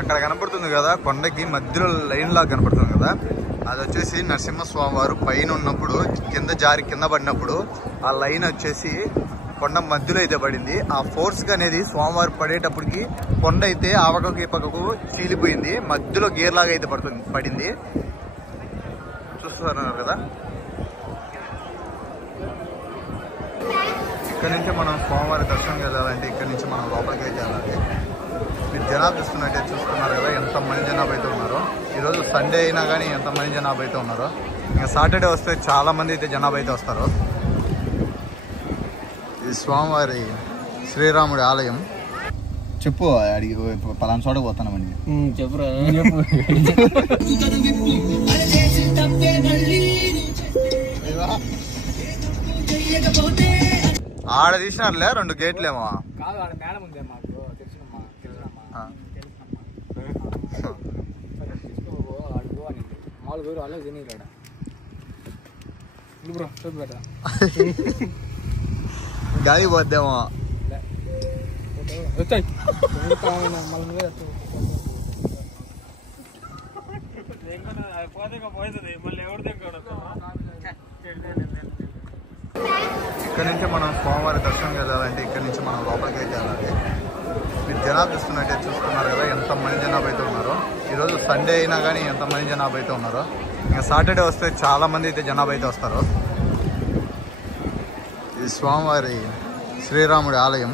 అక్కడ కనపడుతుంది కదా కొండకి మధ్యలో లైన్ లాగా కనపడుతుంది కదా, అది వచ్చేసి నరసింహస్వామి వారు పైన ఉన్నప్పుడు కింద జారి కింద పడినప్పుడు ఆ లైన్ వచ్చేసి కొండ మధ్యలో అయితే పడింది. ఆ ఫోర్స్ అనేది స్వామివారు పడేటప్పటికి కొండ అయితే ఆ పక్కకు ఈ పక్కకు చీలిపోయింది, మధ్యలో గేర్ లాగా అయితే పడింది. చూస్తున్నారు కదా, ఇక్కడ నుంచి మనం స్వామివారి దర్శనం వెళ్ళాలంటే ఇక్కడ నుంచి మనం లోపలికి అయితే వెళ్ళాలి. మీరు జనాభా చూస్తున్నట్టే చూస్తున్నారు కదా ఎంతమంది జనాభా అయితే ఉన్నారో. ఈరోజు సండే అయినా కానీ ఎంతమంది జనాభా అయితే ఉన్నారో. ఇంకా సాటర్డే వస్తే చాలా మంది అయితే జనాభా అయితే వస్తారు. ఇది స్వామివారి శ్రీరాముడి ఆలయం. చెప్పు అడిగి పలానా చోట పోతానమండి. చెప్పురా. ఆడ తీసినారులే 2 గేట్లేమో. గాలి పోద్దేమో. ఇక్కడ నుంచి మనం స్వామివారి దర్శనం వెళ్ళాలంటే ఇక్కడ నుంచి మనం లోపలికి అయితే వెళ్ళాలి. మీరు జనాభా చూస్తున్నట్టే చూస్తున్నారు కదా ఎంతమంది జనాభా అయితే ఉన్నారో. ఈరోజు సండే అయినా కానీ ఎంతమంది జనాభా అయితే ఉన్నారో. ఇంకా సాటర్డే వస్తే చాలా మంది అయితే జనాభా అయితే వస్తారు. ఇది స్వామివారి శ్రీరాముడి ఆలయం.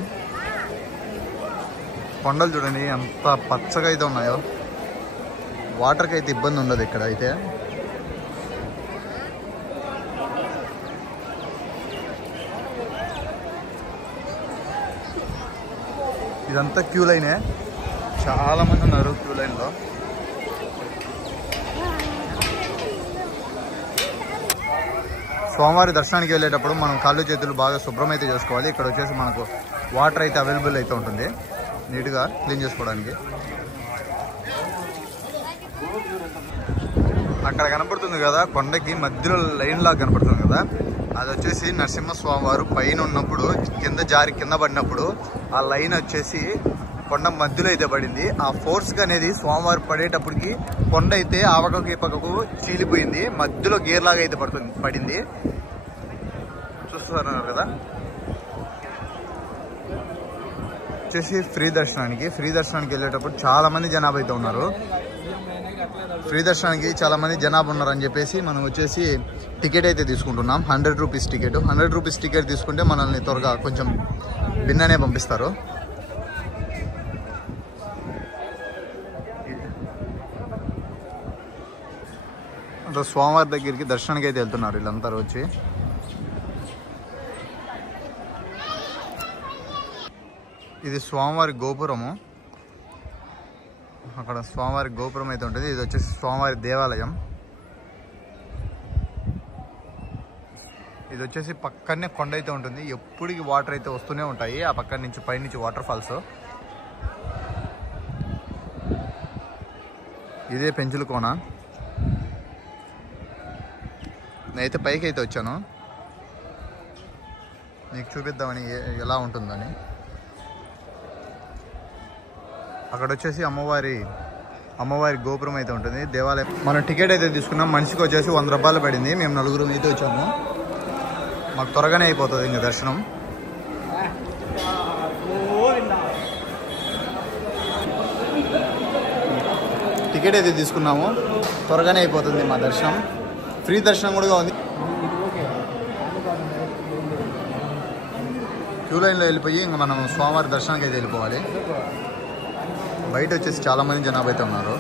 కొండలు చూడండి ఎంత పచ్చగా అయితే ఉన్నాయో. వాటర్కి అయితే ఇబ్బంది ఉండదు ఇక్కడ అయితే. ఇదంతా క్యూ లైనే, చాలా మంది ఉన్నారు క్యూ లైన్లో. స్వామివారి దర్శనానికి వెళ్ళేటప్పుడు మనం కాళ్ళు చేతులు బాగా శుభ్రం అయితే చేసుకోవాలి. ఇక్కడ వచ్చేసి మనకు వాటర్ అయితే అవైలబుల్ అయితే ఉంటుంది నీట్గా క్లీన్ చేసుకోవడానికి. అక్కడ కనపడుతుంది కదా కొండకి మధ్యలో లైన్ లాగా కనపడుతుంది కదా, అది వచ్చేసి నరసింహస్వామి వారు పైన ఉన్నప్పుడు కింద జారి కింద పడినప్పుడు ఆ లైన్ వచ్చేసి కొండ మధ్యలో అయితే పడింది. ఆ ఫోర్స్ అనేది స్వామివారు పడేటప్పటికి కొండ అయితే ఆ పక్కకు ఈ పక్కకు చీలిపోయింది, మధ్యలో గేర్ లాగా అయితే పడింది. చూస్తున్నారు కదా, వచ్చేసి ఫ్రీ దర్శనానికి వెళ్ళేటప్పుడు చాలా మంది జనాభా అయితే ఉన్నారు. ఫ్రీ దర్శనానికి చాలా మంది జనాభా ఉన్నారని చెప్పేసి మనం వచ్చేసి టికెట్ అయితే తీసుకుంటున్నాం. 100 రూపీస్ టికెట్. 100 రూపీస్ టికెట్ తీసుకుంటే మనల్ని త్వరగా కొంచెం భిన్ననే పంపిస్తారు. అంటే స్వామివారి దగ్గరికి దర్శనానికి అయితే వెళ్తున్నారు వీళ్ళందరూ వచ్చి. ఇది స్వామివారి గోపురము. అక్కడ స్వామివారి గోపురం అయితే ఉంటుంది. ఇది వచ్చేసి స్వామివారి దేవాలయం. ఇది వచ్చేసి పక్కనే కొండ అయితే ఉంటుంది. ఎప్పటికి వాటర్ అయితే వస్తూనే ఉంటాయి ఆ పక్కన నుంచి, పైనుంచి వాటర్ ఫాల్స్. ఇదే పెంచుల కోన. నేనైతే పైకి అయితే వచ్చాను నీకు చూపిద్దామని ఎలా ఉంటుందని. అక్కడ వచ్చేసి అమ్మవారి గోపురం అయితే ఉంటుంది, దేవాలయం. మనం టికెట్ అయితే తీసుకున్నాం. మనిషికి వచ్చేసి 100 రూపాయలు పడింది. మేము 4 అయితే వచ్చాము. మాకు త్వరగానే అయిపోతుంది ఇంకా దర్శనం. టికెట్ అయితే తీసుకున్నాము, త్వరగానే అయిపోతుంది మా దర్శనం. ఫ్రీ దర్శనం కూడా ఉంది. క్యూ లైన్లో వెళ్ళిపోయి ఇంకా మనం స్వామివారి దర్శనానికి అయితే వెళ్ళిపోవాలి. బయట వచ్చేసి చాలా మంది జనాభా అయితే ఉన్నారు.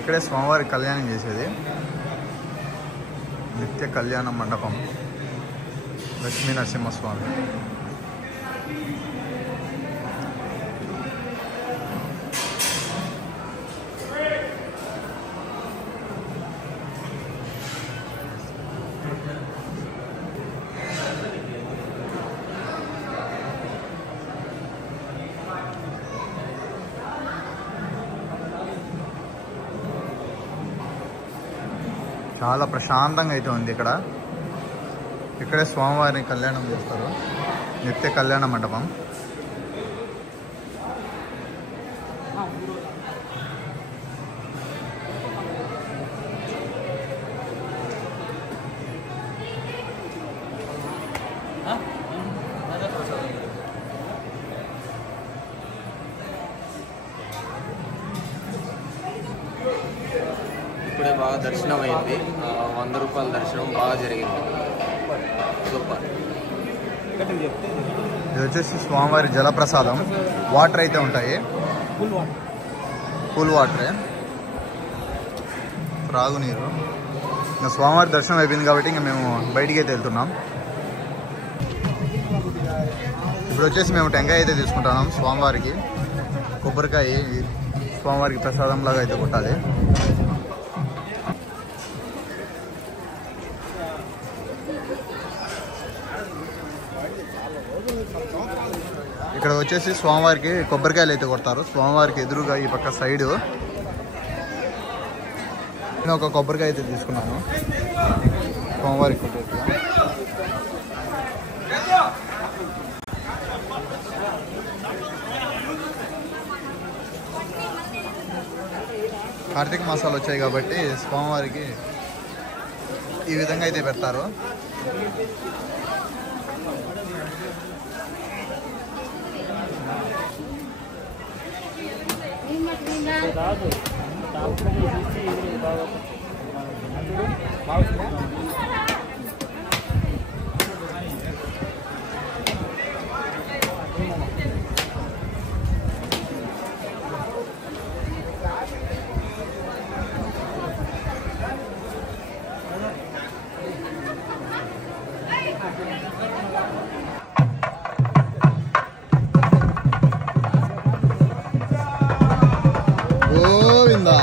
ఇక్కడే స్వామివారి కళ్యాణం చేసేది. నిత్య కళ్యాణ మండపం, లక్ష్మీ నరసింహస్వామి. చాలా ప్రశాంతంగా అయితే ఉంది ఇక్కడ. ఇక్కడే స్వామివారిని కళ్యాణం చేస్తారు, నిత్య కళ్యాణ మండపం. ఇప్పుడే బాగా దర్శనం అయింది. 100 రూపాయల దర్శనం బాగా జరిగింది. సూపర్. ఇది వచ్చేసి స్వామివారి జలప్రసాదం. వాటర్ అయితే ఉంటాయి, కూల్ వాటరే, త్రాగునీరు. ఇంకా స్వామివారి దర్శనం అయిపోయింది కాబట్టి ఇంకా మేము బయటికి అయితే వెళ్తున్నాం. ఇప్పుడు వచ్చేసి మేము టెంకాయ అయితే తీసుకుంటున్నాం స్వామివారికి. కొబ్బరికాయ స్వామివారికి ప్రసాదం లాగా అయితే కొట్టాలి. ఇక్కడ వచ్చేసి స్వామివారికి కొబ్బరికాయలు అయితే కొడతారు. స్వామివారికి ఎదురుగా ఈ పక్క సైడు నేను ఒక కొబ్బరికాయ అయితే తీసుకున్నాను స్వామివారికి కొట్టేట్టుగా. కార్తీక మాసాలు వచ్చాయి కాబట్టి స్వామివారికి ఈ విధంగా అయితే పెడతారు. గోవిందా.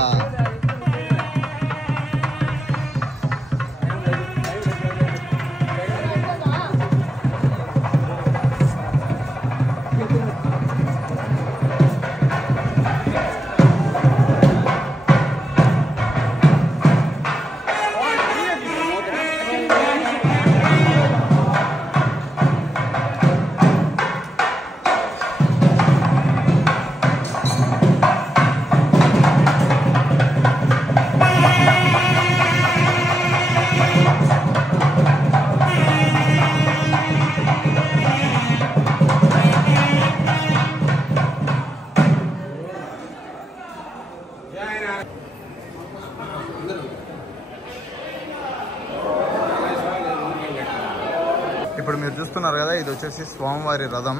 ఇప్పుడు మీరు చూస్తున్నారు కదా, ఇది వచ్చేసి స్వామివారి రథం,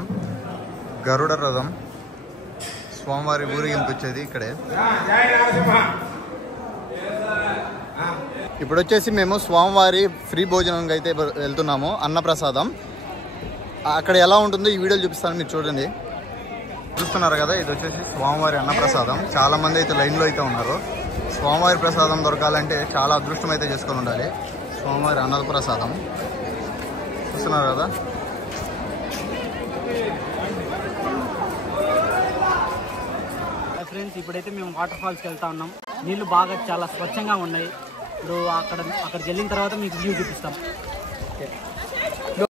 గరుడ రథం. స్వామివారి ఊరేగింపు వచ్చేది ఇక్కడే. ఇప్పుడు వచ్చేసి మేము స్వామివారి ఫ్రీ భోజనంకి అయితే వెళ్తున్నాము, అన్నప్రసాదం. అక్కడ ఎలా ఉంటుందో ఈ వీడియోలు చూపిస్తాను, మీరు చూడండి. చూస్తున్నారు కదా, ఇది వచ్చేసి స్వామివారి అన్నప్రసాదం. చాలా మంది అయితే లైన్లో అయితే ఉన్నారు. స్వామివారి ప్రసాదం దొరకాలంటే చాలా అదృష్టం అయితే చేసుకొని ఉండాలి. స్వామివారి అన్నప్రసాదం చూస్తున్నారు కదా. ఫ్రెండ్స్, ఇప్పుడైతే మేము వాటర్ ఫాల్స్కి వెళ్తా ఉన్నాం. నీళ్లు బాగా చాలా స్వచ్ఛంగా ఉన్నాయి. ఇప్పుడు అక్కడికి వెళ్ళిన తర్వాత మీకు వ్యూ చూపిస్తాం.